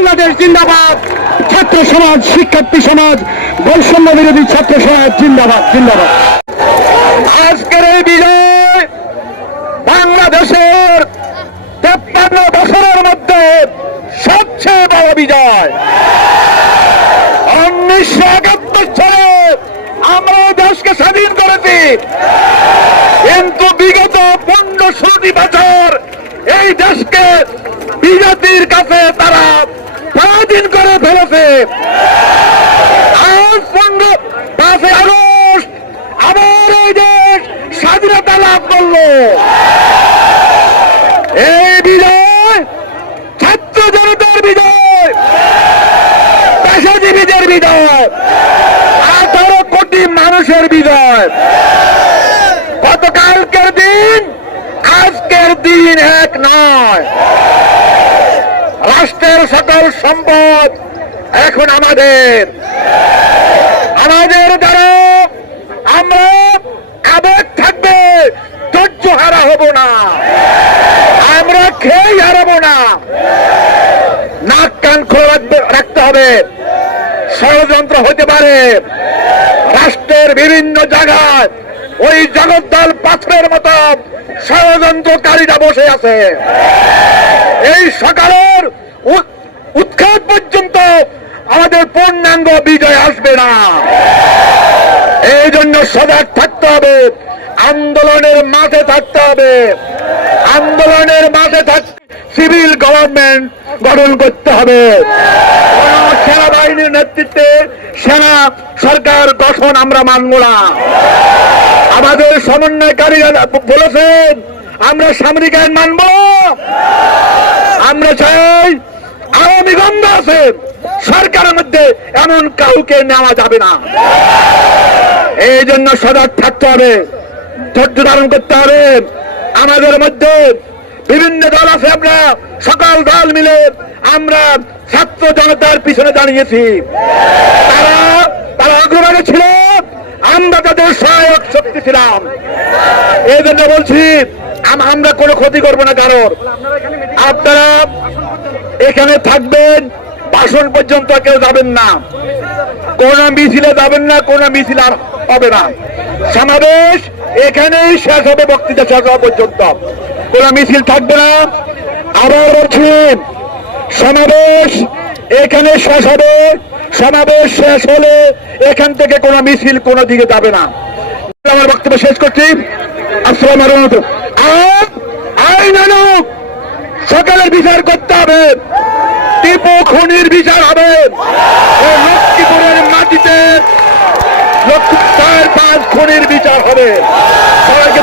বাংলাদেশ জিন্দাবাদ, ছাত্র সমাজ, শিক্ষার্থী সমাজ, বৈষম্য বিরোধী ছাত্র সমাজ জিন্দাবাদ জিন্দাবাদ। আজকের এই বিজয় বাংলাদেশের তেপ্পান্ন বছরের মধ্যে সবচেয়ে বড় বিজয়। উনিশশো একাত্তর সালে আমরা দেশকে স্বাধীন করেছি। কিন্তু বিগত পনেরো ষোলোটি বছর এই দেশকে বিজেপির কাছে তারা আগস্ট আবার এই দেশ স্বাধীনতা লাভ করল। এই বিজয়, ছাত্র জনতার বিজয়। পেশাজীবীদের বিজয়। আঠারো কোটি মানুষের বিজয়। গতকালকের দিন, আজকের দিন এক নয়। রাষ্ট্রের সকল সম্পদ এখন আমাদের আমাদের দ্বারা আমরা আবেগ থাকবে, ধৈর্য হারা হব না। আমরা খেয়ে হারাবো না। নাক কান খোলা রাখতে হবে। ষড়যন্ত্র হতে পারে। রাষ্ট্রের বিভিন্ন জায়গায় ওই জগদ্দল পাথরের মতো ষড়যন্ত্রকারীরা বসে আছে। এই সকালের উ- উৎখাত পর্যন্ত আমাদের পূর্ণাঙ্গ বিজয় আসবে না। এই জন্য সজাগ থাকতে হবে। আন্দোলনের মাঠে থাকতে হবে। আন্দোলনের মাঠে থাক সিভিল গভর্নমেন্ট গঠন করতে হবে। সেনাবাহিনীর নেতৃত্বে সেনা সরকার গঠন আমরা মানব না। আমাদের সমন্বয়কারীরা বলেছেন, আমরা সামরিক আইন মানব আমরা চাই আওয়ামী গন্ধ আছে সরকারের মধ্যে এমন কাউকে নেওয়া যাবে না। এই জন্য সজাগ থাকতে হবে, ধৈর্য ধারণ করতে হবে। আমাদের মধ্যে বিভিন্ন দল আছে, আমরা সকল দল মিলে আমরা ছাত্র জনতার পিছনে দাঁড়িয়েছি। তারা তারা অগ্রগামী ছিল, আমরা তাদের সহায়ক শক্তি ছিলাম। এই জন্য বলছি আমরা কোনো ক্ষতি করব না কারোর। আপনারা এখানে থাকবেন ভাষণ পর্যন্ত কেউ যাবেন না। কোন মিছিলে যাবেন না, কোন মিছিল আর হবে না। সমাবেশ এখানেই শেষ হবে, বক্তৃতা শেষ হওয়া পর্যন্ত। কোন মিছিল থাকবে না। আবার বলছি, সমাবেশ এখানে শেষ হবে। সমাবেশ শেষ হলে এখান থেকে কোন মিছিল কোন দিকে যাবে না। আমার বক্তব্য শেষ করছি। আসসালাম আলাইকুম। আইন আনুক। সকালের বিচার করতে হবে। টিপু খুনির বিচার হবে। লক্ষ্মীপুরের মাটিতে লক্ষ্মী চার পাঁচ খুনির বিচার হবে। সবাইকে